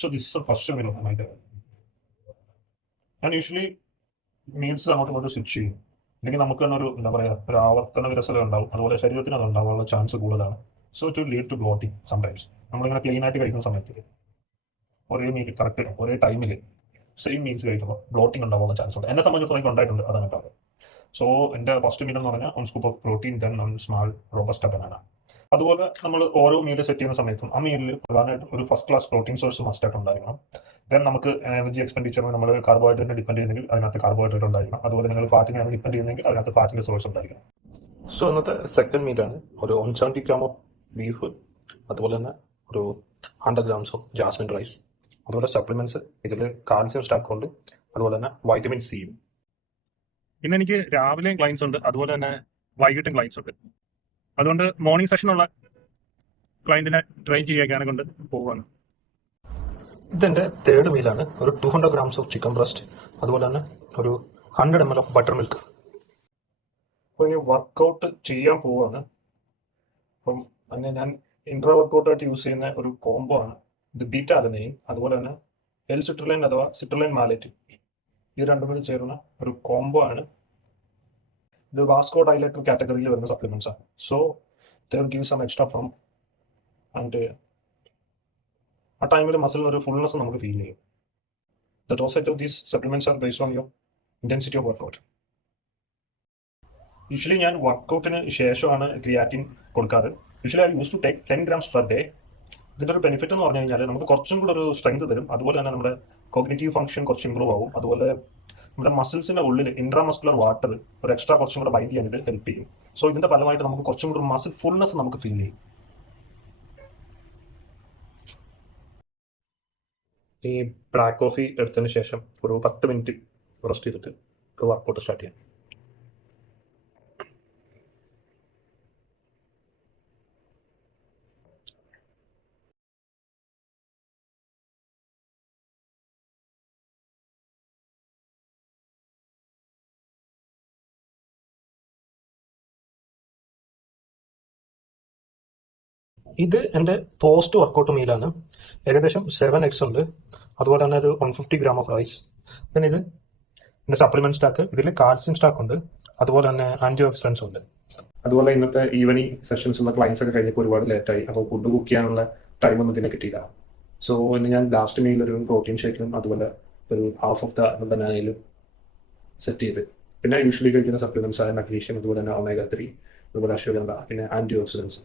So this is the first meal of my day. ഞാൻ usually meals അങ്ങോട്ടും ഇങ്ങോട്ടും switch ചെയ്യും. അല്ലെങ്കിൽ നമുക്ക് തന്നെ എന്താ പറയുക, ഒരു ആവർത്തന വിരസത ഉണ്ടാവും. അതുപോലെ ശരീരത്തിന് അത് ഉണ്ടാവാനുള്ള ചാൻസ് കൂടുതലാണ്. So to lead to bloating sometimes. നമ്മളിങ്ങനെ ക്ലീൻ ആയിട്ട് കഴിക്കുന്ന സമയത്ത് ഒരേ മീൽ കറക്റ്റ് ഒരേ ടൈമിൽ സെയിം മീൽസ് കഴിക്കുമ്പോൾ ബ്ലോട്ടിങ് ഉണ്ടാവാനുള്ള ചാൻസ് ഉണ്ട്. എന്നെ സംബന്ധിച്ചിടത്തോളം എനിക്ക് ഉണ്ടായിട്ടുണ്ട്, അതാണ് പറഞ്ഞത്. സോ എൻ്റെ ഫസ്റ്റ് മീൽ എന്ന് പറഞ്ഞാൽ 1 scoop of protein, then 1 small robusta banana. അതുപോലെ നമ്മൾ ഓരോ മീൽ സെറ്റ് ചെയ്യുന്ന സമയത്തും ആ മീലിൽ പ്രധാനമായിട്ടും ഒരു ഫസ്റ്റ് ക്ലാസ് പ്രോട്ടീൻ സോഴ്സ് മസ്റ്റായിട്ട് ഉണ്ടായിരിക്കണം. ദെൻ നമുക്ക് എനർജി എക്സ്പെൻഡിച്ചറിന് നമ്മൾ കാർബോഹൈഡ്രേറ്റിനെ ഡിപ്പെൻഡ് ചെയ്യുന്നെങ്കിൽ അതിനകത്ത് കാർബോഹൈഡ്രേറ്റ് ഉണ്ടായിരിക്കണം. അതുപോലെ നിങ്ങൾ ഫാറ്റിനാണ് ഡിപ്പെൻഡ് ചെയ്യുന്നെങ്കിൽ അതിനകത്ത് ഫാറ്റിൻ്റെ സോഴ്സ് ഉണ്ടായിരിക്കണം. സോ ഇന്നത്തെ സെക്കൻഡ് മീറ്റാണ് ഒരു 170 ഗ്രാം ഓഫ് ബീഫ്, അതുപോലെ തന്നെ ഒരു 100 ഗ്രാംസ് ഓഫ് ജാസ്മിൻ റൈസ്, അതുപോലെ സപ്ലിമെന്റ്സ് ഇതിൽ കാൽസ്യം സ്റ്റാക്ക് ഉണ്ട്, അതുപോലെ തന്നെ വൈറ്റമിൻ സിയും. ഇന്ന് എനിക്ക് രാവിലെയും ക്ലൈൻസ് ഉണ്ട്, അതുപോലെ തന്നെ വൈകിട്ടും ക്ലൈൻസ് ഉണ്ട്. അതുകൊണ്ട് മോർണിംഗ് സെഷനുള്ള ക്ലയൻറ്റിനെ ട്രെയിൻ ചെയ്യാൻ കൊണ്ട് പോവുകയാണ്. ഇതെൻ്റെ തേർഡ് മീലാണ്. ഒരു 200 ഗ്രാംസ് ഓഫ് ചിക്കൻ ബ്രസ്റ്റ്, അതുപോലെ തന്നെ ഒരു 100 ml ഓഫ് ബട്ടർ മിൽക്ക്. അപ്പോൾ ഇനി വർക്കൗട്ട് ചെയ്യാൻ പോവുകയാണ്. അപ്പം അങ്ങനെ ഞാൻ ഇൻട്രാ വർക്കൗട്ടായിട്ട് യൂസ് ചെയ്യുന്ന ഒരു കോംബോ ആണ് ഇത്. ബീറ്റ അലനൈൻ, അതുപോലെ തന്നെ എൽ സിട്രലൈൻ അഥവാ സിട്രലൈൻ മാലേറ്റ്, ഇത് രണ്ടും കൂടി ചേരുന്ന ഒരു കോംബോ ആണ്. ഇത് വാസ്കോ ഡൈലേറ്റർ കാറ്റഗറിയിൽ വരുന്ന സപ്ലിമെന്റ്സ് ആണ്. So they will give some extra from and ആ ടൈമിൽ മസിലിനൊരു ഫുൾനെസ് നമുക്ക് ഫീൽ ചെയ്യും. The dosage of these supplements are based on your intensity of workout. Usually ഞാൻ വർക്കൗട്ടിന് ശേഷമാണ് ക്രിയാറ്റിൻ കൊടുക്കാറ്. Usually I use to take 10 grams per day. ഇതിൻ്റെ ഒരു ബെനിഫിറ്റ് എന്ന് പറഞ്ഞു കഴിഞ്ഞാൽ നമുക്ക് കുറച്ചും കൂടെ ഒരു സ്ട്രെങ്ത് തരും. അതുപോലെ തന്നെ നമ്മുടെ കോഗ്നിറ്റീവ് ഫംഗ്ഷൻ കുറച്ച് ഇമ്പ്രൂവ് ആവും. അതുപോലെ നമ്മുടെ മസിൽസിൻ്റെ ഉള്ളിൽ ഇൻട്രാമസ്കുലർ വാട്ടർ ഒരു എക്സ്ട്രാ കുറച്ചും കൂടെ ബൈൻഡ് ചെയ്യാനായിട്ട് ഹെൽപ്പ് ചെയ്യും. സോ ഇതിൻ്റെ ഫലമായിട്ട് നമുക്ക് കുറച്ചും കൂടെ മസിൽ ഫുൾനെസ് നമുക്ക് ഫീൽ ചെയ്യും. ഈ ബ്ലാക്ക് കോഫി എടുത്തതിന് ശേഷം ഒരു 10 മിനിറ്റ് റെസ്റ്റ് ചെയ്തിട്ട് വർക്കൗട്ട് സ്റ്റാർട്ട് ചെയ്യാം. ഇത് എൻ്റെ പോസ്റ്റ് വർക്കൗട്ട് മീലാണ്. ഏകദേശം 7 eggs ഉണ്ട്, അതുപോലെ തന്നെ ഒരു 150 gram ഓഫ് റൈസ്. then ഇത് എൻ്റെ സപ്ലിമെന്റ് സ്റ്റാക്ക്, ഇതിൽ കാൽസ്യം സ്റ്റാക്ക് ഉണ്ട്, അതുപോലെ തന്നെ ആന്റി ഓക്സിഡൻസ് ഉണ്ട്. അതുപോലെ ഇന്നത്തെ ഈവനിങ് സെഷൻസ് ഉള്ള ക്ലയൻസ് ഒക്കെ കഴിഞ്ഞപ്പോൾ ഒരുപാട് ലേറ്റായി. അപ്പോൾ ഫുഡ് കുക്ക് ചെയ്യാനുള്ള ടൈമൊന്നും ഇതിനെ കിട്ടിയില്ല. സോ ഇന്ന് ഞാൻ ലാസ്റ്റ് മീൽ ഒരു പ്രോട്ടീൻ ഷേക്കിലും അതുപോലെ ഒരു ഹാഫ് ഓഫ് ദ ബനാനയിലും സെറ്റ് ചെയ്ത്, പിന്നെ യൂഷ്വലി കഴിക്കുന്ന സപ്ലിമെന്റ്സ് ആയ മഗ്നീഷ്യം, അതുപോലെ തന്നെ ഒമേഗ 3, അതുപോലെ അശ്വഗന്ധ, പിന്നെ ആന്റി ഓക്സിഡൻസ്.